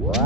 Welcome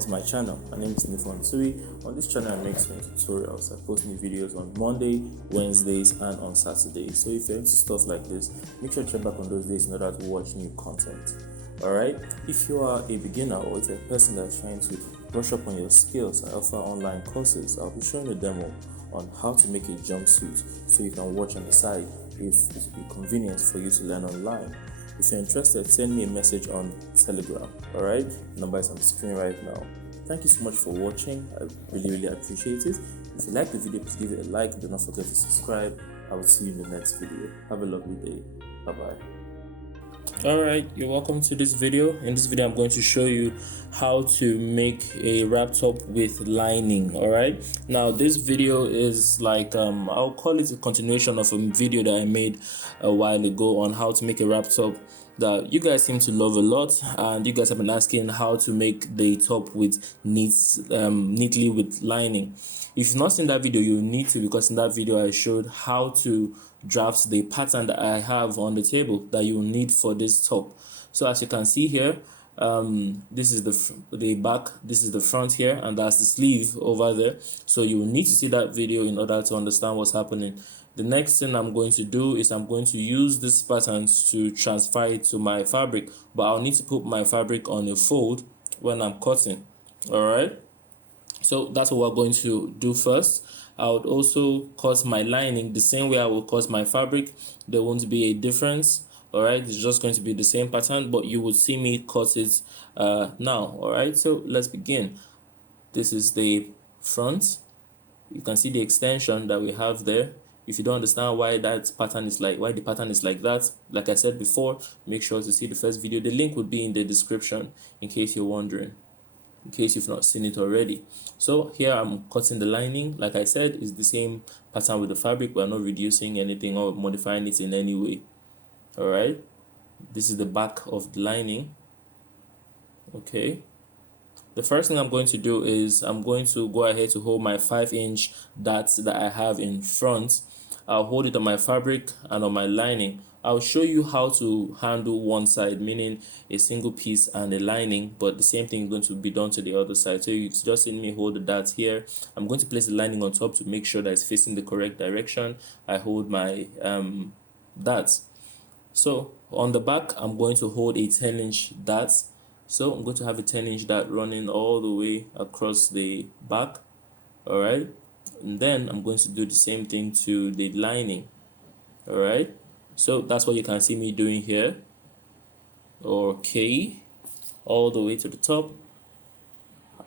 to my channel. My name is Ndifon Ntui. On this channel, I make some tutorials. I post new videos on Monday, Wednesdays, and on Saturdays. So if you're into stuff like this, make sure to check back on those days in order to watch new content. Alright, if you are a beginner or if you're a person that's trying to brush up on your skills, I offer online courses. I'll be showing a demo on how to make a jumpsuit so you can watch on the side if it will be convenient for you to learn online. If you're interested, send me a message on Telegram. Alright, the number is on the screen right now. Thank you so much for watching. I really appreciate it. If you like the video, please give it a like. Do not forget to subscribe. I will see you in the next video. Have a lovely day. Bye bye. Alright, you're welcome to this video. In this video, I'm going to show you how to make a wrap top with lining. Alright, now this video is like I'll call it a continuation of a video that I made a while ago on how to make a wrap top that you guys seem to love a lot, and you guys have been asking how to make the top with neatly with lining. If you've not seen that video, you need to, because in that video I showed how to draft the pattern that I have on the table that you will need for this top. So as you can see here, this is the back, this is the front here, and that's the sleeve over there. So you will need to see that video in order to understand what's happening. The next thing I'm going to do is I'm going to use this pattern to transfer it to my fabric, but I'll need to put my fabric on a fold when I'm cutting. All right, so that's what we're going to do first. I would also cut my lining the same way I will cut my fabric. There won't be a difference. All right, it's just going to be the same pattern, but you will see me cut it now. All right, so let's begin. This is the front. You can see the extension that we have there. If you don't understand why that pattern is why the pattern is like that, like I said before, make sure to see the first video. The link would be in the description in case you're wondering, in case you've not seen it already. So here I'm cutting the lining. Like I said, it's the same pattern with the fabric. We're not reducing anything or modifying it in any way. All right, this is the back of the lining. Okay, the first thing I'm going to do is I'm going to go ahead to hold my 5-inch dart that I have in front. I'll hold it on my fabric and on my lining. I'll show you how to handle one side, meaning a single piece and a lining, but the same thing is going to be done to the other side. So you just see me hold the dart here. I'm going to place the lining on top to make sure that it's facing the correct direction. I hold my darts. So on the back, I'm going to hold a 10-inch dart. So I'm going to have a 10-inch dart running all the way across the back. All right, and then I'm going to do the same thing to the lining. All right, so that's what you can see me doing here. Okay, all the way to the top.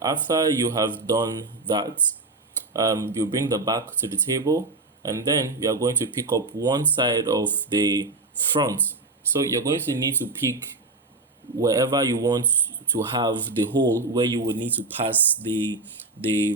After you have done that, you bring the back to the table, and then you are going to pick up one side of the front. So you're going to need to pick wherever you want to have the hole where you will need to pass the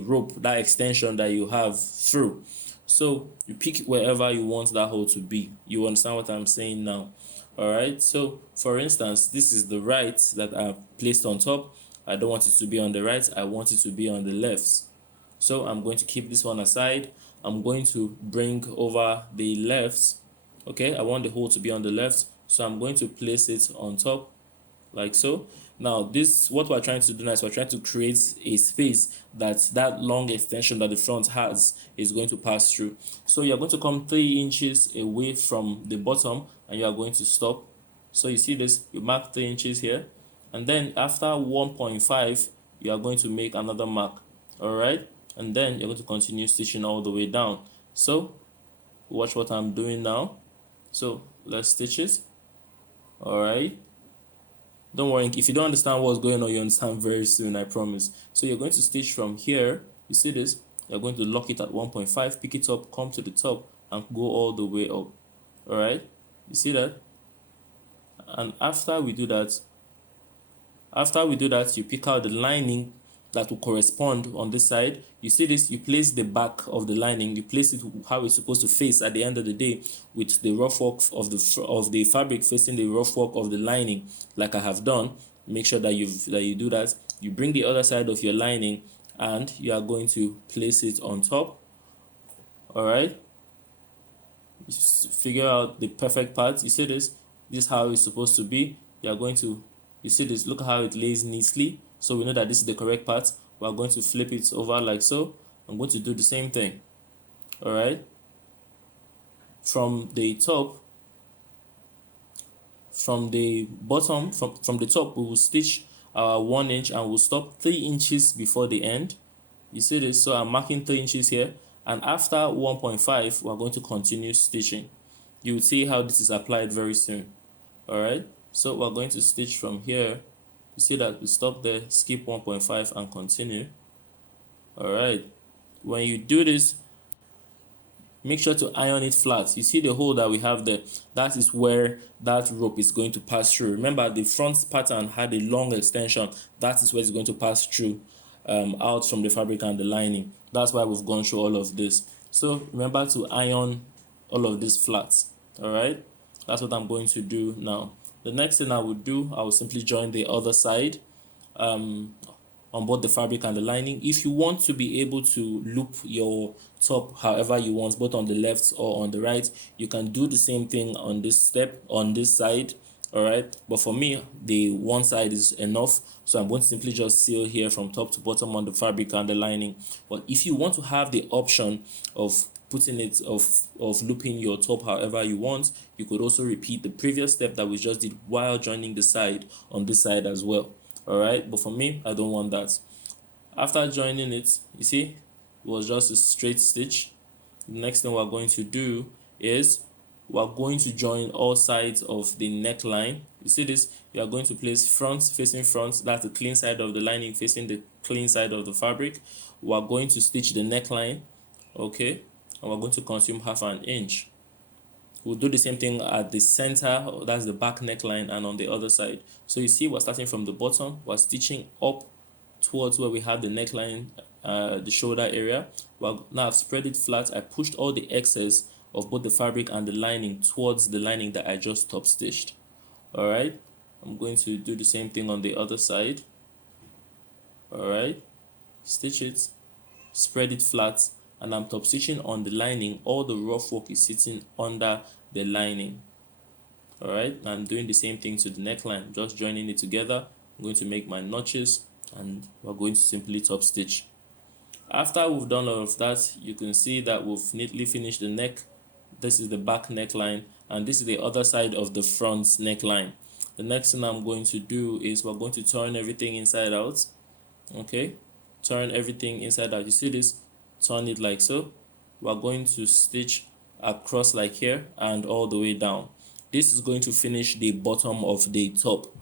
rope, that extension that you have through. So you pick wherever you want that hole to be. You understand what I'm saying now? All right, so for instance, this is the right that I placed on top. I don't want it to be on the right, I want it to be on the left. So I'm going to keep this one aside. I'm going to bring over the left. Okay, I want the hole to be on the left, so I'm going to place it on top like so. Now this, what we're trying to do now is we're trying to create a space that long extension that the front has is going to pass through. So you're going to come 3 inches away from the bottom and you are going to stop. So you see this, you mark 3 inches here, and then after 1.5 you are going to make another mark. All right, and then you're going to continue stitching all the way down. So watch what I'm doing now. So let's stitch it. All right, don't worry, if you don't understand what's going on, you understand very soon, I promise. So you're going to stitch from here. You see this, you're going to lock it at 1.5, pick it up, come to the top and go all the way up. All right, you see that? And after we do that, you pick out the lining that will correspond on this side. You see this, you place the back of the lining, you place it how it's supposed to face at the end of the day, with the rough work of the fabric facing the rough work of the lining, like I have done. Make sure that you do that. You bring the other side of your lining and you are going to place it on top. All right, figure out the perfect part. You see this is how it's supposed to be. You are going to, you see this, look how it lays neatly, so we know that this is the correct part. We are going to flip it over like so. I'm going to do the same thing. All right, from the top, from the bottom, from the top, we will stitch our 1 inch and we'll stop 3 inches before the end. You see this, so I'm marking 3 inches here, and after 1.5 we're going to continue stitching. You will see how this is applied very soon. All right, so we're going to stitch from here. You see that we stop there, skip 1.5 and continue. All right, when you do this, make sure to iron it flat. You see the hole that we have there, that is where that rope is going to pass through. Remember, the front pattern had a long extension. That is where it's going to pass through, out from the fabric and the lining. That's why we've gone through all of this. So remember to iron all of this flat. All right, that's what I'm going to do now. The next thing I will do, I will simply join the other side on both the fabric and the lining. If you want to be able to loop your top however you want, both on the left or on the right, you can do the same thing on this step, on this side. All right, but for me, the one side is enough, so I'm going to simply just seal here from top to bottom on the fabric and the lining. But if you want to have the option of putting it of looping your top however you want, you could also repeat the previous step that we just did while joining the side on this side as well. All right, but for me, I don't want that. After joining it, you see, it was just a straight stitch. The next thing we're going to do is we're going to join all sides of the neckline. You see this, you are going to place front facing front, that's the clean side of the lining facing the clean side of the fabric. We're going to stitch the neckline, okay, and we're going to consume 1/2 inch. We'll do the same thing at the center, that's the back neckline, and on the other side. So you see, we're starting from the bottom, we're stitching up towards where we have the neckline, the shoulder area. Well, now I've spread it flat. I pushed all the excess of both the fabric and the lining towards the lining that I just top stitched. All right, I'm going to do the same thing on the other side. All right, stitch it, spread it flat, and I'm top stitching on the lining. All the rough work is sitting under the lining. All right, I'm doing the same thing to the neckline, just joining it together. I'm going to make my notches and we're going to simply top stitch. After we've done all of that, you can see that we've neatly finished the neck. This is the back neckline and this is the other side of the front neckline. The next thing I'm going to do is we're going to turn everything inside out. Okay, turn everything inside out. You see this, turn it like so. We're going to stitch across like here and all the way down. This is going to finish the bottom of the top.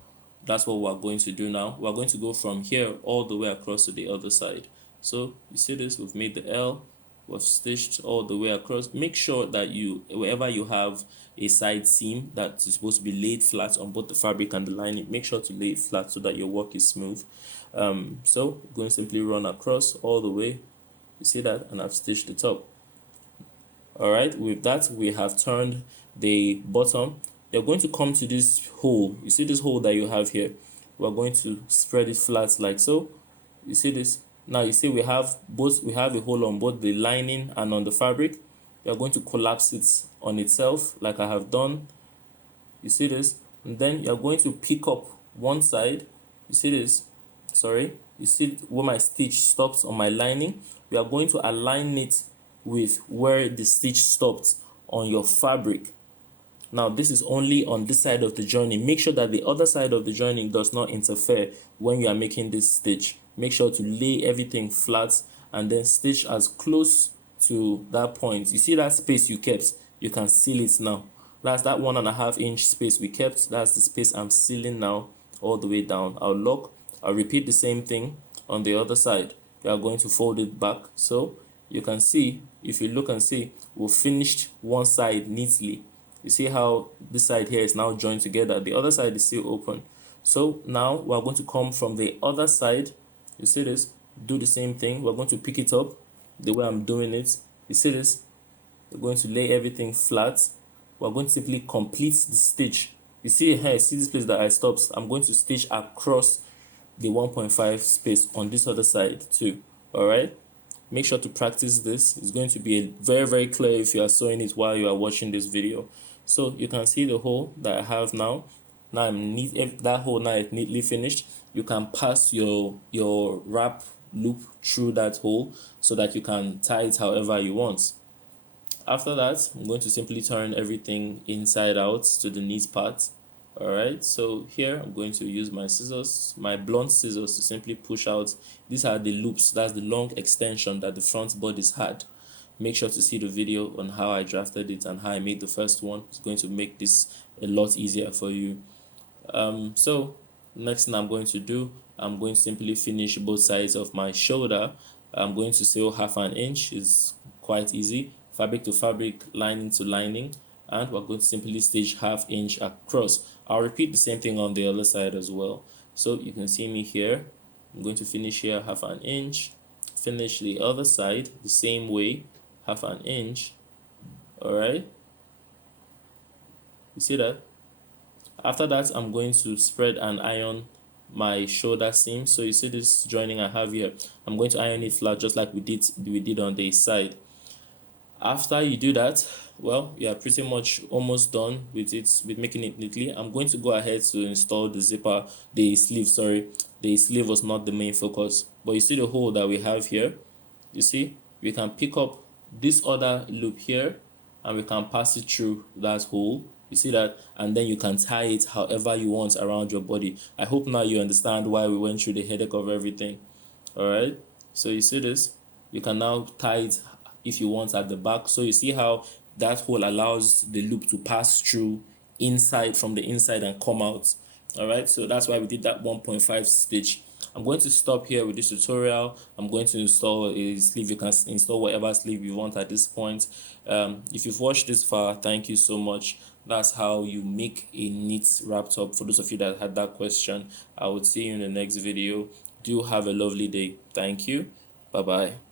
That's what we're going to do now. We're going to go from here all the way across to the other side. So you see this, we've made the L, we've stitched all the way across. Make sure that you, wherever you have a side seam that is supposed to be laid flat on both the fabric and the lining, make sure to lay it flat so that your work is smooth. So we're going to simply run across all the way. You see that, and I've stitched the top. All right, with that we have turned the bottom. They're going to come to this hole. You see this hole that you have here. We're going to spread it flat like so. You see this. Now you see we have a hole on both the lining and on the fabric. We are going to collapse it on itself like I have done. You see this, and then you're going to pick up one side. You see this, sorry, you see where my stitch stops on my lining. We are going to align it with where the stitch stopped on your fabric. Now this is only on this side of the joining. Make sure that the other side of the joining does not interfere when you are making this stitch. Make sure to lay everything flat and then stitch as close to that point. You see that space you kept, you can seal it now. That's that 1.5 inch space we kept. That's the space I'm sealing now all the way down. I'll lock, I'll repeat the same thing on the other side. We are going to fold it back. So you can see, if you look and see, we've finished one side neatly. You see how this side here is now joined together. The other side is still open. So now we're going to come from the other side. You see this? do the same thing. We're going to pick it up the way I'm doing it. You see this? We're going to lay everything flat. We're going to simply complete the stitch. You see here, see this place that I stopped? I'm going to stitch across the 1.5 space on this other side too. All right, make sure to practice this. It's going to be very clear if you are sewing it while you are watching this video. So you can see the hole that I have now. Now I'm neat. If that hole now is neatly finished, you can pass your wrap loop through that hole so that you can tie it however you want. After that, I'm going to simply turn everything inside out to the neat part. All right, so here I'm going to use my scissors, my blunt scissors, to simply push out. These are the loops, that's the long extension that the front bodice had. Make sure to see the video on how I drafted it and how I made the first one. It's going to make this a lot easier for you. So next thing I'm going to do, I'm going to simply finish both sides of my shoulder. I'm going to sew 1/2 inch. Is quite easy. Fabric to fabric, lining to lining, and we're going to simply stitch 1/2 inch across. I'll repeat the same thing on the other side as well. So you can see me here. I'm going to finish here 1/2 inch, finish the other side the same way, 1/2 inch. All right, you see that? After that, I'm going to spread and iron my shoulder seam. So you see this joining I have here, I'm going to iron it flat just like we did on the side. After you do that, well, you are pretty much almost done with it, with making it neatly. I'm going to go ahead to install the zipper, the sleeve, sorry. The sleeve was not the main focus, but you see the hole that we have here. You see, we can pick up this other loop here and we can pass it through that hole. You see that? And then you can tie it however you want around your body. I hope now you understand why we went through the headache of everything. All right, so you see this, you can now tie it if you want at the back. So you see how that hole allows the loop to pass through inside, from the inside, and come out. All right, so that's why we did that 1.5 stitch. I'm going to stop here with this tutorial. I'm going to install a sleeve. You can install whatever sleeve you want at this point. If you've watched this far, thank you so much. That's how you make a neat wrap top. For those of you that had that question, I would see you in the next video. Do have a lovely day. Thank you. Bye bye.